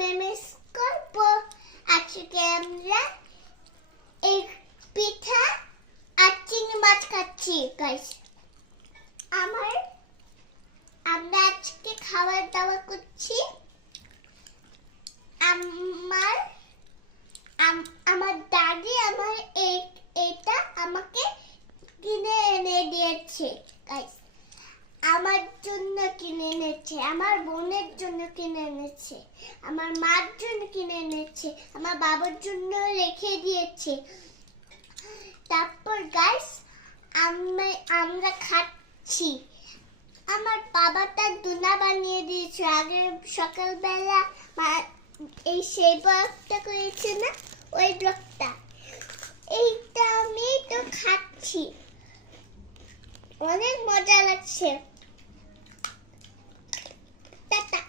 মেমিস করবো। আজকে আমরা এই পিঠা আর চিংড়ি মাছ খাচ্ছি গাইস। আমরা আজকে খাবার দাবার করছি। আমার দাদি এটা আমাকে কিনে এনে দিয়েছে গাইস। আমার জন্য কিনে এনেছে, আমার বোনের জন্য কিনে এনেছে, আমার মার জন্য কিনে এনেছে, আমার বাবার জন্য রেখে দিয়েছে। তারপর গাইস আমরা খাচ্ছি। আমার বাবাটা দুনা বানিয়ে দিয়েছে আগে সকালবেলা। এই সেই ব্লগটা করেছে না, ওই ব্লগটা। এইটা আমি তো খাচ্ছি, অনেক মজা লাগছে। টাটা।